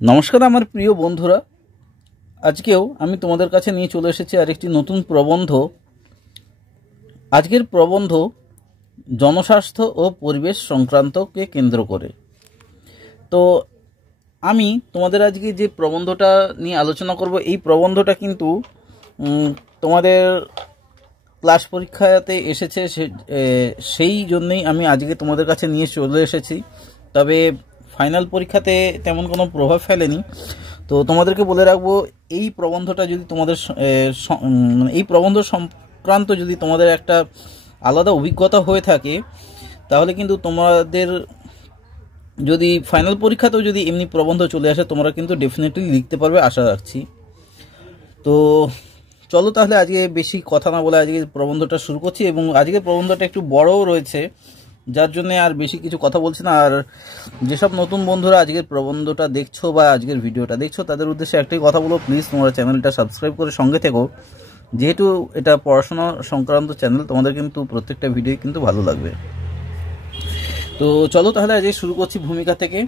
নমস্কার আমার প্রিয় বন্ধুরা, আজকেও আমি তোমাদের কাছে নিয়ে চলে এসেছি আরেকটি নতুন প্রবন্ধ। আজকের প্রবন্ধ জনস্বাস্থ্য ও পরিবেশ সংক্রান্তকে কেন্দ্র করে। তো আমি তোমাদের আজকে যে প্রবন্ধটা নিয়ে আলোচনা করব, এই প্রবন্ধটা কিন্তু তোমাদের ক্লাস পরীক্ষাতে এসেছে, সেই জন্যই আমি আজকে তোমাদের কাছে নিয়ে চলে এসেছি। তবে ফাইনাল পরীক্ষাতে তেমন কোনো প্রভাব ফেলেনি। তো তোমাদেরকে বলে রাখবো, এই প্রবন্ধটা যদি তোমাদের এই প্রবন্ধ সংক্রান্ত যদি তোমাদের একটা আলাদা অভিজ্ঞতা হয়ে থাকে, তাহলে কিন্তু তোমাদের যদি ফাইনাল পরীক্ষাতেও যদি এমনি প্রবন্ধ চলে আসে, তোমরা কিন্তু ডেফিনেটলি লিখতে পারবে আশা রাখছি। তো চলো তাহলে আজকে বেশি কথা না বলে আজকে প্রবন্ধটা শুরু করছি। এবং আজকের প্রবন্ধটা একটু বড়ও রয়েছে, যার জন্য আর বেশি কিছু কথা বলছি না। আর যেসব নতুন বন্ধুরা আজকের প্রবন্ধটা দেখছো বা আজকের ভিডিওটা দেখছো, তাদের উদ্দেশ্যে একটাই কথা বলো, প্লিজ তোমরা চ্যানেলটা সাবস্ক্রাইব করে সঙ্গে থেকো। যেহেতু এটা পড়াশোনা সংক্রান্ত চ্যানেল, তোমাদের কিন্তু প্রত্যেকটা ভিডিও কিন্তু ভালো লাগবে। তো চলো তাহলে আজকে শুরু করছি ভূমিকা থেকে।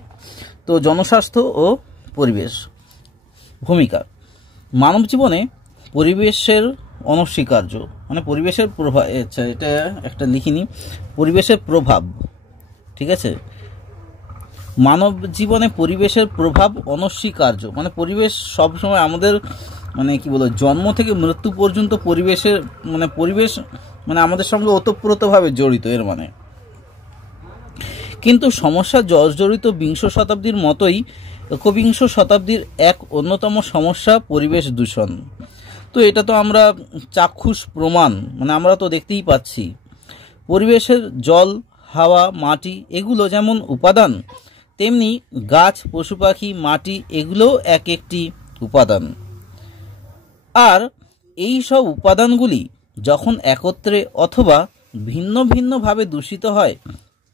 তো জনস্বাস্থ্য ও পরিবেশ। ভূমিকা: মানব জীবনে পরিবেশের অনস্বীকার্য, মানে পরিবেশের প্রভাব, আচ্ছা এটা একটা লিখিনি, পরিবেশের প্রভাব, ঠিক আছে। মানব জীবনে পরিবেশের প্রভাব অনস্বীকার্য, মানে পরিবেশ সবসময় আমাদের, মানে কি বলবো, জন্ম থেকে মৃত্যু পর্যন্ত পরিবেশের পরিবেশ আমাদের সঙ্গে ওতপ্রোতভাবে জড়িত, এর মানে। কিন্তু সমস্যা জর্জরিত বিংশ শতাব্দীর মতোই একবিংশ শতাব্দীর এক অন্যতম সমস্যা পরিবেশ দূষণ। তো এটা তো আমরা চাক্ষুষ প্রমাণ, আমরা তো দেখতেই পাচ্ছি। পরিবেশের জল, হাওয়া, মাটি এগুলো যেমন উপাদান, তেমনি গাছ, পশু পাখি, মাটি এগুলোও এক একটি উপাদান। আর এই সব উপাদানগুলি যখন একত্রে অথবা ভিন্ন ভিন্নভাবে দূষিত হয়,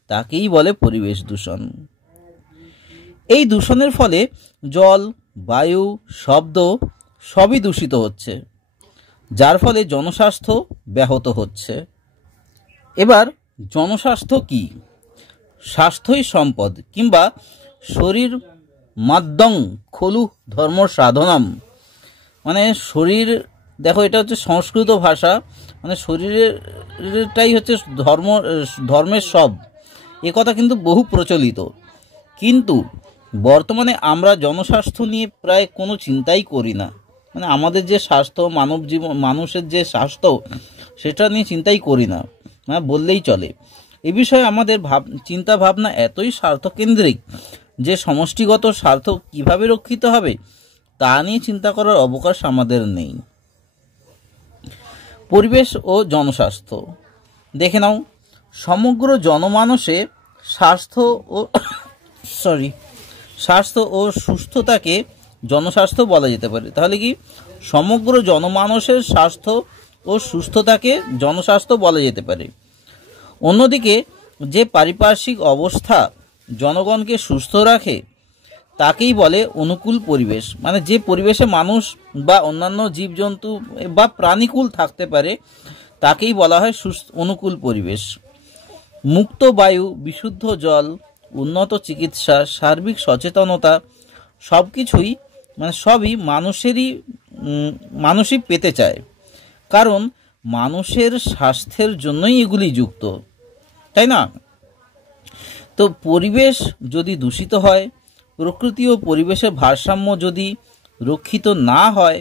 তাকেই বলে পরিবেশ দূষণ। এই দূষণের ফলে জল, বায়ু, শব্দ সবই দূষিত হচ্ছে, যার ফলে জনস্বাস্থ্য ব্যাহত হচ্ছে। এবার জনস্বাস্থ্য কি? স্বাস্থ্যই সম্পদ, কিংবা শরীর মাদ্যং খলু ধর্ম সাধনাম, শরীর, দেখো এটা হচ্ছে সংস্কৃত ভাষা, শরীরটাই হচ্ছে ধর্মের সব, এ কথা কিন্তু বহু প্রচলিত। কিন্তু বর্তমানে আমরা জনস্বাস্থ্য নিয়ে প্রায় কোনো চিন্তাই করি না। আমাদের যে স্বাস্থ্য, মানুষের যে স্বাস্থ্য, সেটা নিয়ে চিন্তাই করি না, বললেই চলে। এ বিষয়ে আমাদের চিন্তা ভাবনা এতই স্বার্থকেন্দ্রিক যে সমষ্টিগত স্বার্থ কিভাবে রক্ষিত হবে তা নিয়ে চিন্তা করার অবকাশ আমাদের নেই। পরিবেশ ও জনস্বাস্থ্য দেখে নাও। সমগ্র জনমানসে স্বাস্থ্য ও সুস্থতাকে জনস্বাস্থ্য বলা যেতে পারে। তাহলে কি, সমগ্র জনমানসের স্বাস্থ্য ও সুস্থতাকে জনস্বাস্থ্য বলা যেতে পারে। অন্যদিকে যে পারিপার্শ্বিক অবস্থা জনগণকে সুস্থ রাখে, তাকেই বলে অনুকূল পরিবেশ। যে পরিবেশে মানুষ বা অন্যান্য জীবজন্তু বা প্রাণীকুল থাকতে পারে, তাকেই বলা হয় অনুকূল পরিবেশ। মুক্ত বায়ু, বিশুদ্ধ জল, উন্নত চিকিৎসা, সার্বিক সচেতনতা সবকিছুই সবই মানুষই পেতে চায়, কারণ মানুষের স্বাস্থ্যের জন্যই এগুলি যুক্ত, তাই না? তো পরিবেশ যদি দূষিত হয়, প্রকৃতি ও পরিবেশের ভারসাম্য যদি রক্ষিত না হয়,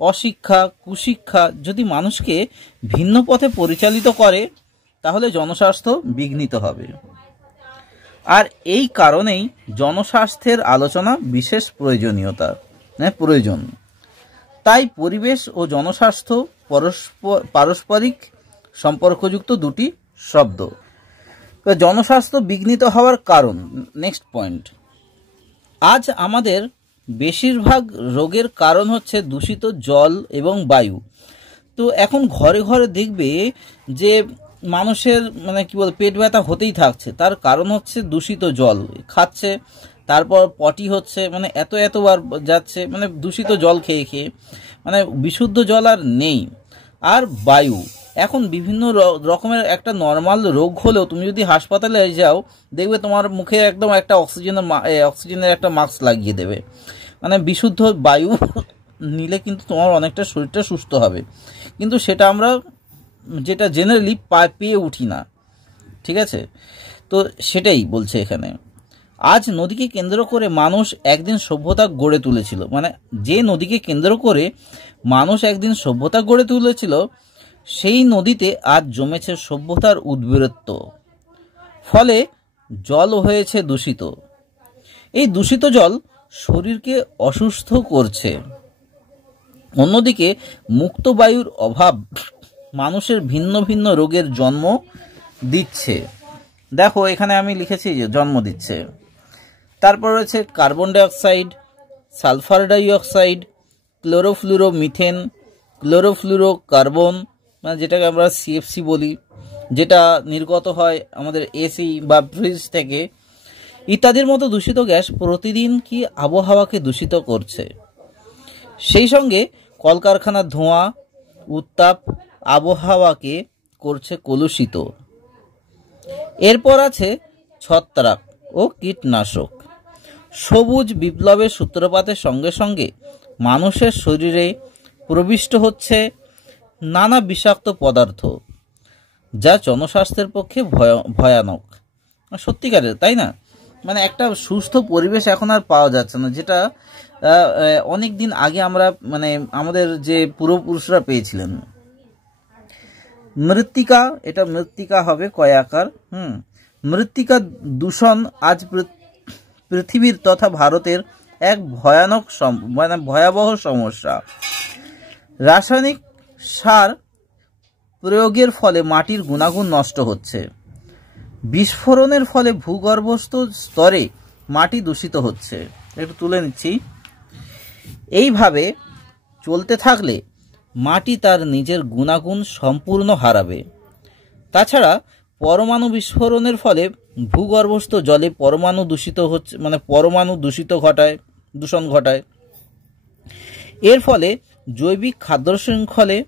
অশিক্ষা, কুশিক্ষা যদি মানুষকে ভিন্ন পথে পরিচালিত করে, তাহলে জনস্বাস্থ্য বিঘ্নিত হবে। আর এই কারণেই জনস্বাস্থ্যের আলোচনা বিশেষ প্রয়োজন। তাই পরিবেশ ও জনস্বাস্থ্য পারস্পরিক সম্পর্কযুক্ত দুটি শব্দ। জনস্বাস্থ্য বিঘ্নিত হওয়ার কারণ, নেক্সট পয়েন্ট। আজ আমাদের বেশিরভাগ রোগের কারণ হচ্ছে দূষিত জল এবং বায়ু। তো এখন ঘরে ঘরে দেখবে যে মানুষের পেট ব্যথা হতেই থাকছে, তার কারণ হচ্ছে দূষিত জল খাচ্ছে, তারপর পটি হচ্ছে, এতবার যাচ্ছে, দূষিত জল খেয়ে খেয়ে, বিশুদ্ধ জল আর নেই। আর বায়ু, এখন বিভিন্ন রকমের একটা নর্মাল রোগ হলেও তুমি যদি হাসপাতালে যাও, দেখবে তোমার মুখে একদম একটা অক্সিজেনের একটা মাস্ক লাগিয়ে দেবে। মানে বিশুদ্ধ বায়ু নিলে কিন্তু তোমার অনেকটা শরীরটা সুস্থ হবে, কিন্তু সেটা আমরা যেটা জেনারেলি পেয়ে উঠি না। ঠিক আছে, তো সেটাই বলছে এখানে। আজ নদীকে কেন্দ্র করে মানুষ একদিন সভ্যতা গড়ে তুলেছিল, মানে যে নদীকে কেন্দ্র করে মানুষ একদিন সভ্যতা গড়ে তুলেছিল, সেই নদীতে আজ জমেছে সভ্যতার উদ্বৃত্ত। ফলে জল হয়েছে দূষিত। এই দূষিত জল শরীরকে অসুস্থ করছে। অন্যদিকে মুক্ত বায়ুর অভাব মানুষের ভিন্ন ভিন্ন রোগের জন্ম দিচ্ছে। দেখো এখানে আমি লিখেছি যে জন্ম দিচ্ছে। তারপর রয়েছে carbon dioxide, sulphur dioxide, chlorofluoro methane, chlorofluoro carbon, মানে যেটাকে আমরা সিএফসি বলি, যেটা নির্গত হয় আমাদের এসি বা ফ্রিজ থেকে, ইত্যাদির মতো দূষিত গ্যাস প্রতিদিন কি আবহাওয়াকে দূষিত করছে। সেই সঙ্গে কলকারখানার ধোঁয়া, উত্তাপ আবহাওয়াকে করছে কলুষিত। এরপর আছে ছত্রাক ও কীটনাশক। সবুজ বিপ্লবের সূত্রপাতের সঙ্গে সঙ্গে মানুষের শরীরে প্রবিষ্ট হচ্ছে নানা বিষাক্ত পদার্থ, যা জনস্বাস্থ্যের পক্ষে ভয়ানক। সত্যিকারের, তাই না? মানে একটা সুস্থ পরিবেশ এখন আর পাওয়া যাচ্ছে না, যেটা অনেক দিন আগে আমরা মানে আমাদের যে পূর্বপুরুষরা পেয়েছিলেন। মৃত্তিকা, এটা মৃত্তিকা হবে কয়াকার। মৃত্তিকা দূষণ আজ পৃথিবীর তথা ভারতের এক ভয়াবহ সমস্যা। রাসায়নিক সার প্রয়োগের ফলে মাটির গুণাগুণ নষ্ট হচ্ছে। বিস্ফোরণের ফলে ভূগর্ভস্থ স্তরে মাটি দূষিত হচ্ছে। একটু তুলে নিচ্ছি। এইভাবে চলতে থাকলে মাটি তার নিজের গুণাগুণ সম্পূর্ণ হারাবে। তাছাড়া পরমাণু বিস্ফোরণের ফলে ভূগর্ভস্থ জলে পরমাণু দূষিত হচ্ছে, মানে পরমাণু দূষণ ঘটায়। এর ফলে জৈবিক খাদ্য শৃঙ্খলে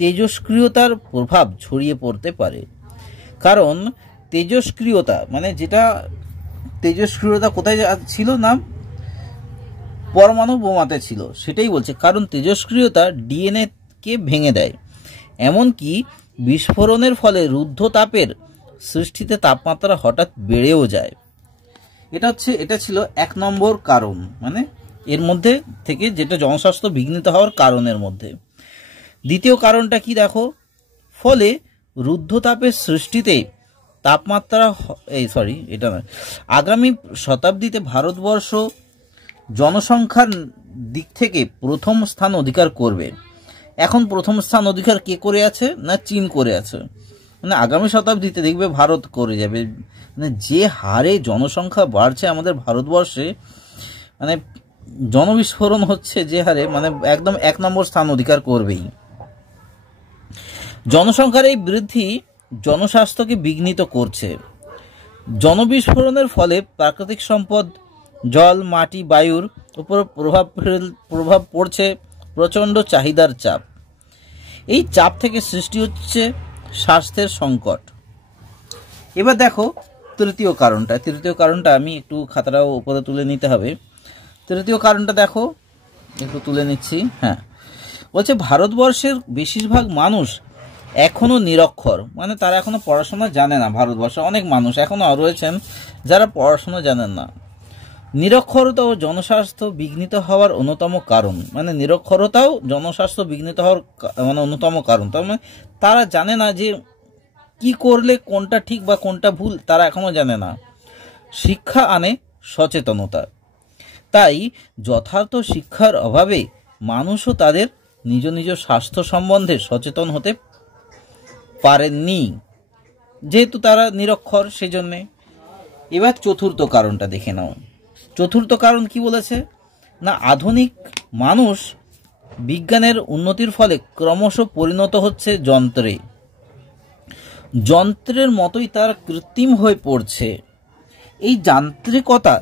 তেজস্ক্রিয়তার প্রভাব ছড়িয়ে পড়তে পারে। কারণ তেজস্ক্রিয়তা মানে যেটা তেজস্ক্রিয়তা কোথায় ছিল না, পরমাণু বোমাতে ছিল, সেটাই বলছে। কারণ তেজস্ক্রিয়তা ডিএনএ কে ভেঙে দেয়। এমনকি বিস্ফোরণের ফলে রুদ্ধতাপের সৃষ্টিতে তাপমাত্রা হঠাৎ বেড়েও যায়। এটা ছিল 1 নম্বর কারণ, মানে এর মধ্যে থেকে যেটা জনস্বাস্থ্য বিঘ্নিত হওয়ার কারণের মধ্যে। দ্বিতীয় কারণটা কি দেখো, ফলে রুদ্ধতাপের সৃষ্টিতে তাপমাত্রা আগামী শতাব্দীতে ভারতবর্ষ জনসংখ্যার দিক থেকে প্রথম স্থান অধিকার করবে। এখন প্রথম স্থান অধিকার কে করে আছে না, চীন করে আছে। মানে আগামী শতাব্দীতে দেখবে ভারত করে যাবে। মানে যে হারে জনসংখ্যা বাড়ছে আমাদের ভারতবর্ষে, মানে জনবিস্ফোরণ হচ্ছে যে হারে, মানে একদম 1 নম্বর স্থান অধিকার করবেই। জনসংখ্যার এই বৃদ্ধি জনস্বাস্থ্যকে বিঘ্নিত করছে। জনবিস্ফোরণের ফলে প্রাকৃতিক সম্পদ, জল, মাটি, বায়ুর উপর প্রভাব পড়ছে প্রচণ্ড চাহিদার চাপ। এই চাপ থেকে সৃষ্টি হচ্ছে স্বাস্থ্যের সংকট। এবার দেখো তৃতীয় কারণটা আমি একটু খাতাটাও উপরে তুলে নিতে হবে। তৃতীয় কারণটা দেখো, একটু তুলে নিচ্ছি। হ্যাঁ, বলছে ভারতবর্ষের বেশিরভাগ মানুষ এখনো নিরক্ষর, মানে তারা এখনো পড়াশোনা জানে না। ভারতবর্ষে অনেক মানুষ এখনো রয়েছেন যারা পড়াশোনা জানেন না। নিরক্ষরতা ও জনস্বাস্থ্য বিঘ্নিত হওয়ার অন্যতম কারণ, মানে নিরক্ষরতাও জনস্বাস্থ্য বিঘ্নিত হওয়ার মানে অন্যতম কারণ। তার মানে তারা জানে না যে কি করলে কোনটা ঠিক বা কোনটা ভুল, তারা এখনো জানে না। শিক্ষা আনে সচেতনতা। তাই যথার্থ শিক্ষার অভাবে মানুষও তাদের নিজ নিজ স্বাস্থ্য সম্বন্ধে সচেতন হতে পারেননি, যেহেতু তারা নিরক্ষর, সেজন্যে। এবার চতুর্থ কারণটা দেখে নাও। চতুর্থ কারণ কি বলেছে না, আধুনিক মানুষ বিজ্ঞানের উন্নতির ফলে ক্রমশ পরিণত হচ্ছে যন্ত্রের মতোই তার কৃত্রিম হয়ে পড়ছে। এই যান্ত্রিকতা,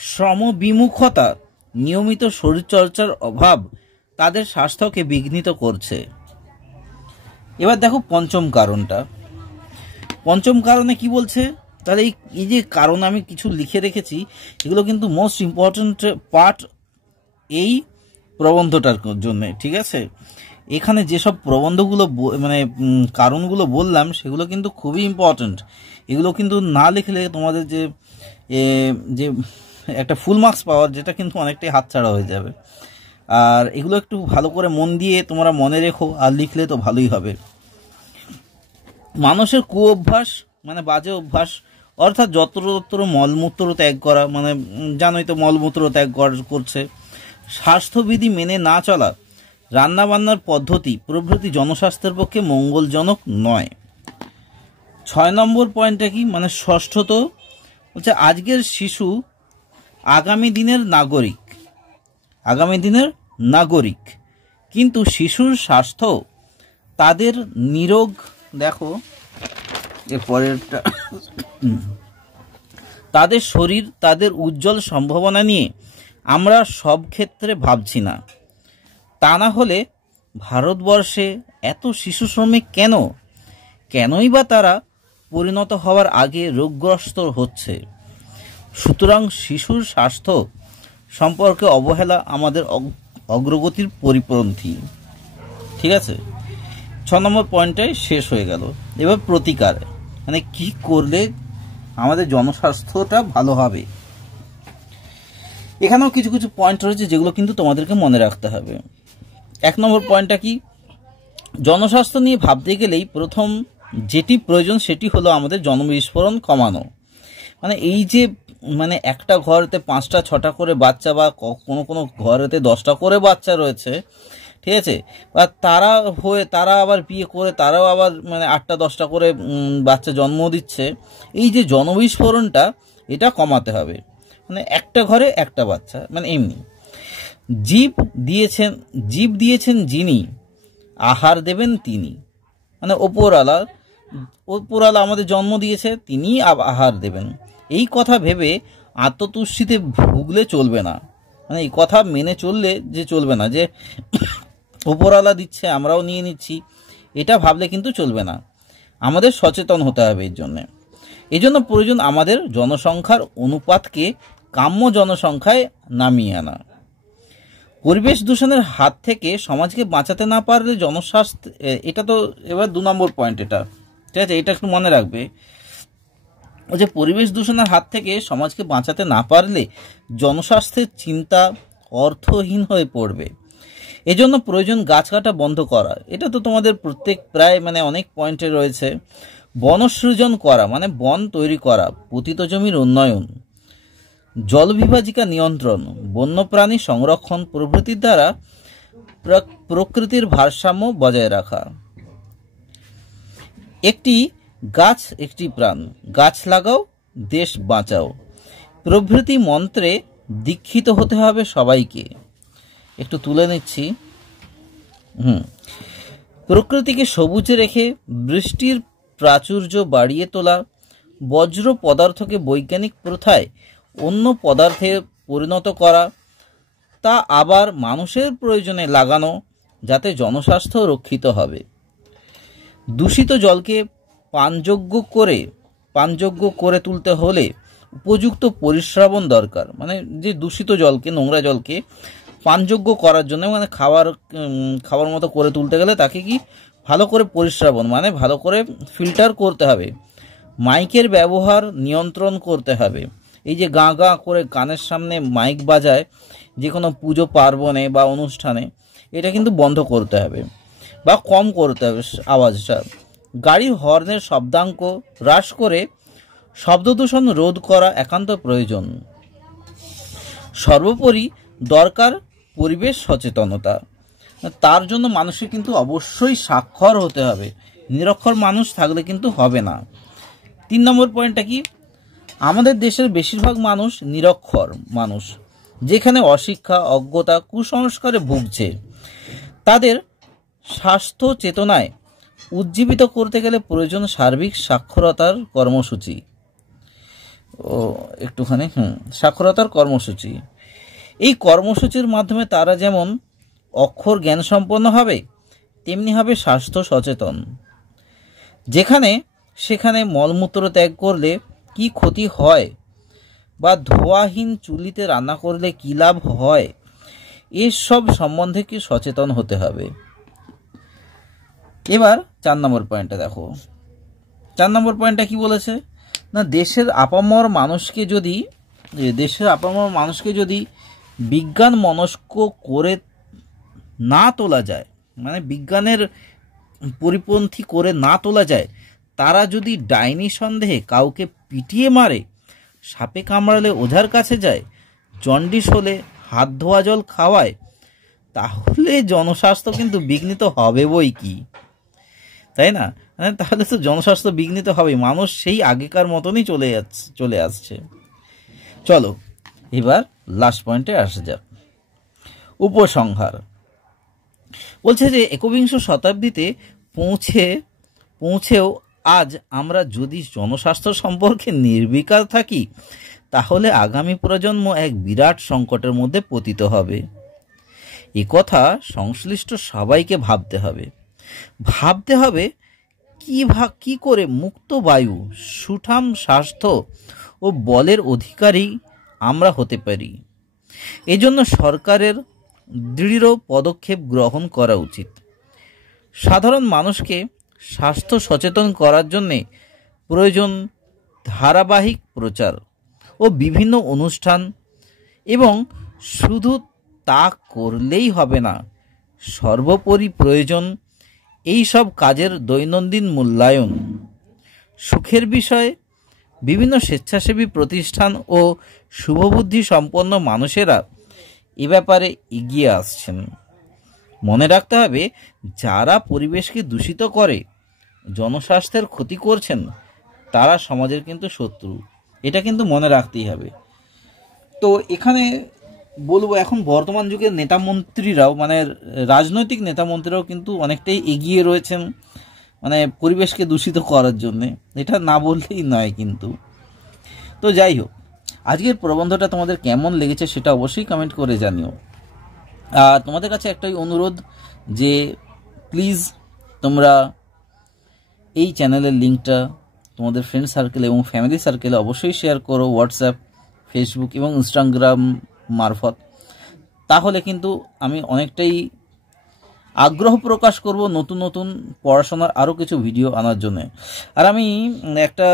শ্রমবিমুখতা, নিয়মিত শরীরচর্চার অভাব তাদের স্বাস্থ্যকে বিঘ্নিত করছে। এবার দেখো পঞ্চম কারণটা। পঞ্চম কারণে কি বলছে, তাহলে এই যে কারণ আমি কিছু লিখে রেখেছি, এগুলো কিন্তু মোস্ট ইম্পর্ট্যান্ট পার্ট এই প্রবন্ধটার জন্য, ঠিক আছে। এখানে যেসব প্রবন্ধগুলো মানে কারণগুলো বললাম সেগুলো কিন্তু খুবই ইম্পর্ট্যান্ট। এগুলো কিন্তু না লিখলে তোমাদের যে যে একটা ফুল মার্কস পাওয়ার, যেটা কিন্তু অনেকটাই হাতছাড়া হয়ে যাবে। আর এগুলো একটু ভালো করে মন দিয়ে তোমরা মনে রেখো, আর লিখলে তো ভালোই হবে। মানুষের কুঅভ্যাস মানে বাজে অভ্যাস, অর্থাৎ যত্র মলমূত্র ত্যাগ করা, মানে জানোই তো মলমূত্র ত্যাগ করছে, স্বাস্থ্যবিধি মেনে না চলা, রান্নাবান্নার পদ্ধতি প্রভৃতি জনস্বাস্থ্যের পক্ষে মঙ্গলজনক নয়। 6 নম্বর পয়েন্টটা কি, মানে ষষ্ঠত হচ্ছে আজকের শিশু আগামী দিনের নাগরিক, আগামী দিনের নাগরিক, কিন্তু শিশুর স্বাস্থ্য তাদের নিরোগ, দেখো এর পরেরটা, তাদের শরীর তাদের উজ্জ্বল সম্ভাবনা নিয়ে আমরা সব ক্ষেত্রে ভাবছি না। তা না হলে ভারতবর্ষে এত শিশু শ্রমিক কেন, কেনই বা তারা পরিণত হওয়ার আগে রোগগ্রস্ত হচ্ছে। সুতরাং শিশুর স্বাস্থ্য সম্পর্কে অবহেলা আমাদের অগ্রগতির পরিপন্থী, ঠিক আছে। 6 নম্বর পয়েন্টটাই শেষ হয়ে গেল। এবার প্রতিকার, মানে কি করলে আমাদের জনস্বাস্থ্যটা ভালো হবে। এখানেও কিছু কিছু পয়েন্ট রয়েছে যেগুলো কিন্তু তোমাদেরকে মনে রাখতে হবে। 1 নম্বর পয়েন্টটা কি, জনস্বাস্থ্য নিয়ে ভাবতে গেলেই প্রথম যেটি প্রয়োজন সেটি হলো আমাদের জনবিস্ফোরণ কমানো। মানে এই যে মানে একটা ঘরেতে 5টা 6টা করে বাচ্চা, বা কোনো কোনো ঘরেতে 10টা করে বাচ্চা রয়েছে, ঠিক আছে, বা তারা আবার বিয়ে করে তারাও আবার মানে 8টা 10টা করে বাচ্চা জন্ম দিচ্ছে। এই যে জনবিস্ফোরণটা, এটা কমাতে হবে। মানে একটা ঘরে একটা বাচ্চা, মানে এমনি জীব দিয়েছেন যিনি, আহার দেবেন তিনি। মানে ওপরওয়ালা আমাদের জন্ম দিয়েছে, তিনি আহার দেবেন। এই কথা ভেবে আত্মতুষ্টিতে ভুগলে চলবে না। মানে এই কথা মেনে চললে যে চলবে না যে ওপরওয়ালা দিচ্ছে আমরাও নিয়ে নিচ্ছি, এটা ভাবলে কিন্তু চলবে না। আমাদের সচেতন হতে হবে এই জন্য প্রয়োজন আমাদের জনসংখ্যার অনুপাতকে কাম্য জনসংখ্যায় নামিয়ে আনা। পরিবেশ দূষণের হাত থেকে সমাজকে বাঁচাতে না পারলে জনস্বাস্থ্য, এটা তো এবার 2 নম্বর পয়েন্ট, এটা ঠিক আছে, এটা একটু মনে রাখবে। যে পরিবেশ দূষণের হাত থেকে সমাজকে বাঁচাতে না পারলে জনস্বাস্থ্যের চিন্তা অর্থহীন হয়ে পড়বে। এজন্য প্রয়োজন গাছ কাটা বন্ধ করা। এটা তো তোমাদের প্রায় মানে অনেক পয়েন্টে রয়েছে। বনসৃজন করা মানে বন তৈরি করা, পতিত জমির উন্নয়ন, জলবিভাজিকা নিয়ন্ত্রণ, বন্যপ্রাণী সংরক্ষণ প্রভৃতির দ্বারা প্রকৃতির ভারসাম্য বজায় রাখা। একটি গাছ একটি প্রাণ, গাছ লাগাও দেশ বাঁচাও প্রভৃতি মন্ত্রে দীক্ষিত হতে হবে সবাইকে। একটু তুলে নিচ্ছি। প্রকৃতিকে সবুজে রেখে বৃষ্টির প্রাচুর্য বাড়িয়ে তোলা, বজ্র পদার্থকে বৈজ্ঞানিক প্রথায় অন্য পদার্থে পরিণত করা, তা আবার মানুষের প্রয়োজনে লাগানো, যাতে জনস্বাস্থ্য রক্ষিত হবে। দূষিত জলকে পানযোগ্য করে তুলতে হলে উপযুক্ত পরিশ্রাবণ দরকার। মানে যে দূষিত জলকে, নোংরা জলকে পানযোগ্য করার জন্য, মানে খাবার মতো করে তুলতে গেলে তাকে কি ভালো করে পরিশ্রাবণ মানে ভালো করে ফিল্টার করতে হবে। মাইকের ব্যবহার নিয়ন্ত্রণ করতে হবে। এই যে গাঁ গাঁ করে কানের সামনে মাইক বাজায় যে কোনো পুজো পার্বণে বা অনুষ্ঠানে, এটা কিন্তু বন্ধ করতে হবে বা কম করতে হবে আওয়াজটা। গাড়ির হর্নের শব্দাঙ্ক হ্রাস করে শব্দদূষণ রোধ করা একান্ত প্রয়োজন। সর্বোপরি দরকার পরিবেশ সচেতনতা। তার জন্য মানুষের কিন্তু অবশ্যই সাক্ষর হতে হবে, নিরক্ষর মানুষ থাকলে কিন্তু হবে না। 3 নম্বর পয়েন্টটা কি, আমাদের দেশের বেশিরভাগ মানুষ নিরক্ষর মানুষ, যেখানে অশিক্ষা, অজ্ঞতা, কুসংস্কারে ভুগছে। তাদের স্বাস্থ্য চেতনায় উজ্জীবিত করতে গেলে প্রয়োজন সার্বিক সাক্ষরতার কর্মসূচি। সাক্ষরতার কর্মসূচি। এই কর্মসূচির মাধ্যমে তারা যেমন অক্ষর জ্ঞান সম্পন্ন হবে, তেমনি হবে স্বাস্থ্য সচেতন। যেখানে সেখানে মলমূত্র ত্যাগ করলে কি ক্ষতি হয় বা ধোঁয়াহীন চুলিতে রান্না করলে কী লাভ হয়, এসব সম্বন্ধে কি সচেতন হতে হবে। এবার 4 নম্বর পয়েন্টটা দেখো। 4 নম্বর পয়েন্টটা কি বলেছে না, দেশের আপামর মানুষকে যদি বিজ্ঞান মনস্ক করে না তোলা যায়, মানে বিজ্ঞানের পরিপন্থী করে না তোলা যায়, তারা যদি ডাইনি সন্দেহে কাউকে পিটিয়ে মারে, সাপে কামড়ালে ওঝার কাছে যায়, জন্ডিস হলে হাত ধোয়া জল খাওয়ায়, তাহলে জনস্বাস্থ্য কিন্তু বিঘ্নিত হবে বই কি, তাই না? তাহলে তো জনস্বাস্থ্য বিঘ্নিত হবে, মানুষ সেই আগেকার মতনই চলে আসছে। চলো এবার লাস্ট পয়েন্টে আসা যাক, উপসংহার। বলছে যে একবিংশ শতাব্দীতে পৌঁছেও আজ আমরা যদি জনস্বাস্থ্য সম্পর্কে নির্বিকার থাকি, তাহলে আগামী প্রজন্ম এক বিরাট সংকটের মধ্যে পতিত হবে। একথা সংশ্লিষ্ট সবাইকে ভাবতে হবে কি করে মুক্ত বায়ু, সুঠাম স্বাস্থ্য ও বলের অধিকারী আমরা হতে পারি। এজন্য সরকারের দৃঢ় পদক্ষেপ গ্রহণ করা উচিত। সাধারণ মানুষকে স্বাস্থ্য সচেতন করার জন্য প্রয়োজন ধারাবাহিক প্রচার ও বিভিন্ন অনুষ্ঠান, এবং শুধু তা করলেই হবে না, সর্বোপরি প্রয়োজন এই সব কাজের দৈনন্দিন মূল্যায়ন। সুখের বিষয়, বিভিন্ন স্বেচ্ছাসেবী প্রতিষ্ঠান ও শুভবুদ্ধি সম্পন্ন মানুষেরা এ ব্যাপারে এগিয়ে আসছেন। মনে রাখতে হবে, যারা পরিবেশকে দূষিত করে, জনস্বাস্থ্যের ক্ষতি করছেন, তারা সমাজের কিন্তু শত্রু, এটা কিন্তু মনে রাখতেই হবে। তো এখানে বলবো, এখন বর্তমান যুগের নেতামন্ত্রীরাও, মানে রাজনৈতিক নেতামন্ত্রীরাও কিন্তু অনেকটাই এগিয়ে রয়েছেন মানে পরিবেশকে দূষিত করার জন্যে, এটা না বললেই নয় কিন্তু। তো যাই হোক, আজকের প্রবন্ধটা তোমাদের কেমন লেগেছে সেটা অবশ্যই কমেন্ট করে জানিও। আর তোমাদের কাছে একটাই অনুরোধ যে প্লিজ তোমরা এই চ্যানেলের লিঙ্কটা তোমাদের ফ্রেন্ড সার্কেল এবং ফ্যামিলি সার্কেলে অবশ্যই শেয়ার করো, হোয়াটসঅ্যাপ, ফেসবুক এবং ইনস্টাগ্রাম মারফত। তাহলে কিন্তু আমি অনেকটাই আগ্রহ প্রকাশ করব নতুন নতুন পড়াশোনার আরও কিছু ভিডিও আনার জন্য। আর আমি একটা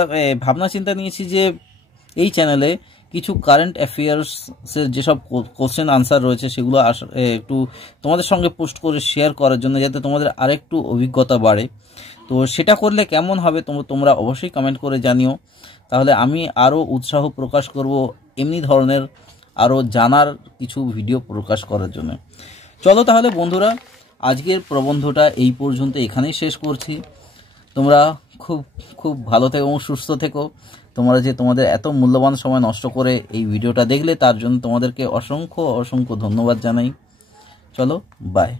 ভাবনা চিন্তা নিয়েছি যে এই চ্যানেলে কিছু কারেন্ট অ্যাফেয়ার্সের যেসব কোশ্চেন আনসার রয়েছে সেগুলো একটু তোমাদের সঙ্গে পোস্ট করে শেয়ার করার জন্য, যাতে তোমাদের আরেকটু অভিজ্ঞতা বাড়ে। তো সেটা করলে কেমন হবে তোমরা অবশ্যই কমেন্ট করে জানিও, তাহলে আমি আরও উৎসাহ প্রকাশ করব এমনি ধরনের আরও জানার কিছু ভিডিও প্রকাশ করার জন্য। চলো তাহলে বন্ধুরা, আজকের প্রবন্ধটা এই পর্যন্ত এখানেই শেষ করছি। তোমরা খুব খুব ভালো থেকো এবং সুস্থ থেকো। তোমরা যে তোমাদের এত মূল্যবান সময় নষ্ট করে এই ভিডিওটা দেখলে, তার জন্য তোমাদেরকে অসংখ্য অসংখ্য ধন্যবাদ জানাই। চলো, বাই।